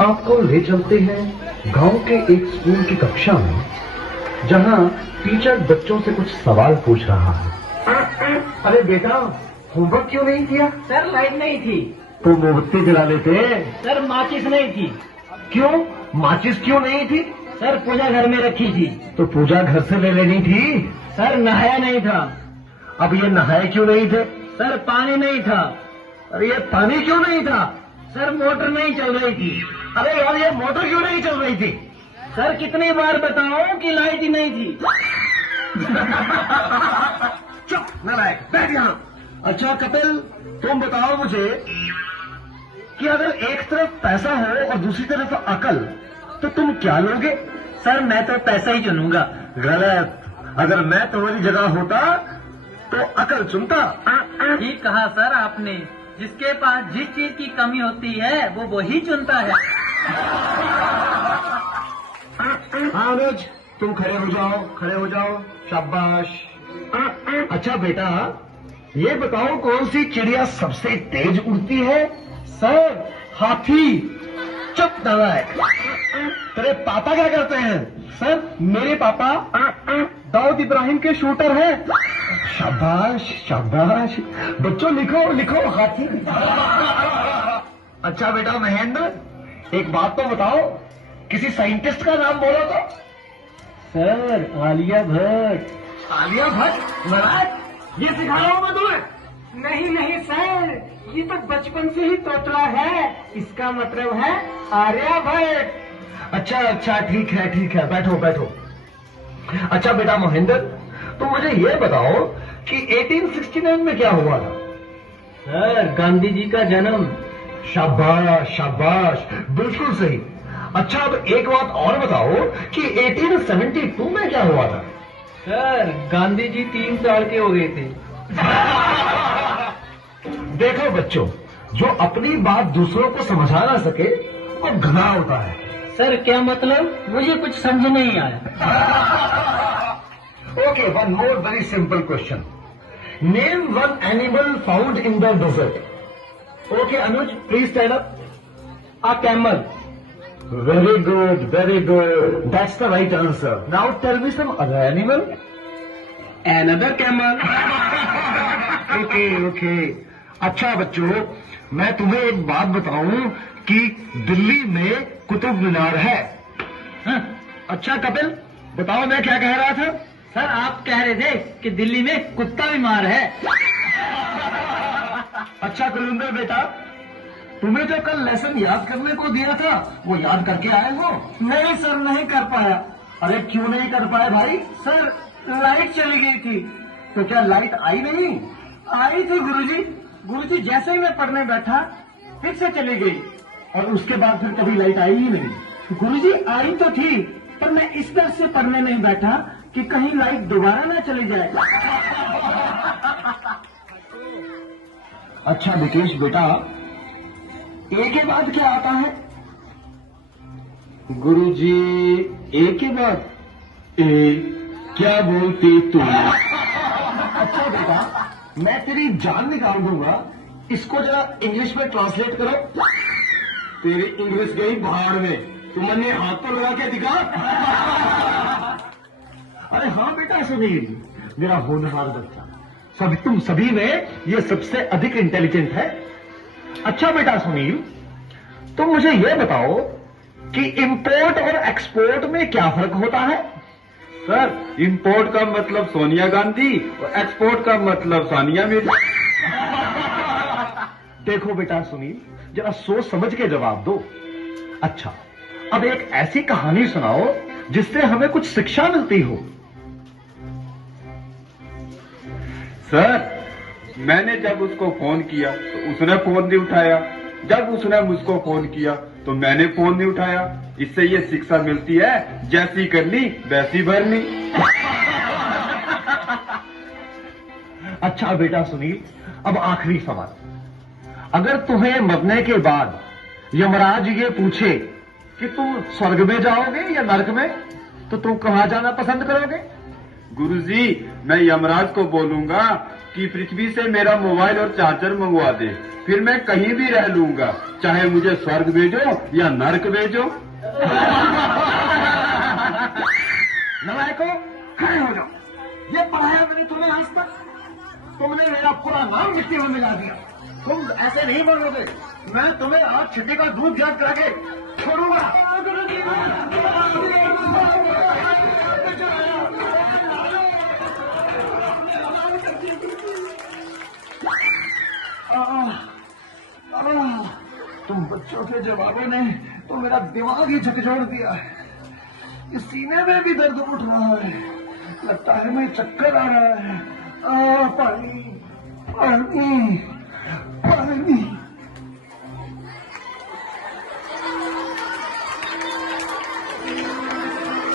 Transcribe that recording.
आपको ले चलते हैं गांव के एक स्कूल की कक्षा में, जहां टीचर बच्चों से कुछ सवाल पूछ रहा है। अरे बेटा, होमवर्क क्यों नहीं किया? सर लाइट नहीं थी। तो मोमबत्ती जला लेते। सर माचिस नहीं थी। क्यों? माचिस क्यों नहीं थी? सर पूजा घर में रखी थी। तो पूजा घर से ले लेनी थी। सर नहाया नहीं था। अब ये नहाए क्यों नहीं थे? सर पानी नहीं था। अरे ये पानी क्यों नहीं था? सर मोटर नहीं चल रही थी। अरे यार, ये मोटर क्यों नहीं चल रही थी? सर कितनी बार बताऊं कि लाइट ही नहीं थी। चुप नालायक, बैठ यहाँ। अच्छा कपिल, तुम बताओ मुझे कि अगर एक तरफ पैसा हो और दूसरी तरफ अकल, तो तुम क्या लोगे? सर मैं तो पैसा ही चुनूंगा। गलत। अगर मैं तुम्हारी जगह होता तो अकल चुनता। ठीक कहा सर आपने। जिसके पास जिस चीज की कमी होती है वो वही चुनता है। हाँ अनुज, तुम खड़े हो जाओ, खड़े हो जाओ। शाबाश। अच्छा बेटा, ये बताओ कौन सी चिड़िया सबसे तेज उड़ती है? सर हाथी। चुप नालायक। तेरे पापा क्या करते हैं? सर मेरे पापा दाऊद इब्राहिम के शूटर हैं। शाबाश शाबाश। बच्चों लिखो लिखो, हाथी। अच्छा बेटा महेंद्र, एक बात तो बताओ, किसी साइंटिस्ट का नाम बोलो तो। सर आलिया भट्ट। आलिया भट्ट? नालायक, ये सिखा रहा हूं मैं तुम्हें। नहीं नहीं सर, ये तो बचपन से ही तोतला है। इसका मतलब है आर्यभट्ट। अच्छा अच्छा, ठीक है ठीक है, बैठो बैठो। अच्छा बेटा महेंद्र, तो मुझे ये बताओ कि 1869 में क्या हुआ था? सर गांधी जी का जन्म। शाबाश शाबाश, बिल्कुल सही। अच्छा अब एक बात और बताओ कि 1872 में क्या हुआ था? सर गांधी जी 3 साल के हो गए थे। देखो बच्चों, जो अपनी बात दूसरों को समझा ना सके वो घना होता है। सर क्या मतलब? मुझे कुछ समझ नहीं आया। Okay, one more very simple question. Name one animal found in the desert. Okay Anuj, please stand up. A camel. Very good very good, that's the right answer. Now tell me some other animal. Another camel. Okay okay. अच्छा बच्चों, मैं तुम्हें एक बात बताऊं कि दिल्ली में कुतुब मीनार है। हाँ? अच्छा कपिल, बताओ मैं क्या कह रहा था? सर आप कह रहे थे कि दिल्ली में कुत्ता बीमार है। अच्छा कुलविंदर बेटा, तुम्हें जो कल लेसन याद करने को दिया था वो याद करके आए हो? नहीं सर, नहीं कर पाया। अरे क्यों नहीं कर पाए भाई? सर लाइट चली गई थी। तो क्या लाइट आई नहीं? आई थी गुरुजी। गुरुजी जैसे ही मैं पढ़ने बैठा फिर से चली गई। और उसके बाद फिर कभी लाइट आई ही नहीं? गुरुजी आई तो थी, पर मैं इस तरह से पढ़ने नहीं बैठा कि कहीं लाइट दोबारा ना चली जाए। अच्छा विकेश बेटा, ए के बाद क्या आता है? गुरुजी ए के बाद? ए क्या बोलती तू? अच्छा बेटा, मैं तेरी जान निकाल दूंगा, इसको जरा इंग्लिश में ट्रांसलेट करो। तेरी इंग्लिश गई भाड़ में, तुमने हाथ तो लगा के दिखा। अरे हाँ बेटा सुनील, मेरा होनहार बच्चा, तुम सभी में ये सबसे अधिक इंटेलिजेंट है। अच्छा बेटा सुनील, तुम मुझे ये बताओ कि इंपोर्ट और एक्सपोर्ट में क्या फर्क होता है? सर इंपोर्ट का मतलब सोनिया गांधी और एक्सपोर्ट का मतलब सानिया मिर्जा। देखो बेटा सुनील, जरा सोच समझ के जवाब दो। अच्छा, अब एक ऐसी कहानी सुनाओ जिससे हमें कुछ शिक्षा मिलती हो। सर मैंने जब उसको फोन किया तो उसने फोन नहीं उठाया, जब उसने मुझको फोन किया तो मैंने फोन नहीं उठाया। इससे ये शिक्षा मिलती है, जैसी करनी वैसी भरनी। अच्छा बेटा सुनील, अब आखिरी सवाल। अगर तुम्हें मरने के बाद यमराज ये पूछे कि तुम स्वर्ग में जाओगे या नरक में, तो तुम कहां जाना पसंद करोगे? गुरुजी मैं यमराज को बोलूंगा कि पृथ्वी से मेरा मोबाइल और चार्जर मंगवा दे, फिर मैं कहीं भी रह लूंगा, चाहे मुझे स्वर्ग भेजो या नर्क भेजो। नलायको, खड़े हो जाओ। ये पढ़ाया मैंने तुम्हें आज तक? तुमने मेरा पूरा नाम मिट्टी में मिला दिया। तुम ऐसे नहीं बनोगे। मैं तुम्हें आज छठी का दूध याद करा के छोड़ूंगा। तुम बच्चों के जवाबों ने तो मेरा दिमाग ही झकझोर दिया है। इस सीने में भी दर्द उठ रहा है, लगता है मैं चक्कर आ रहा है। पानी पानी।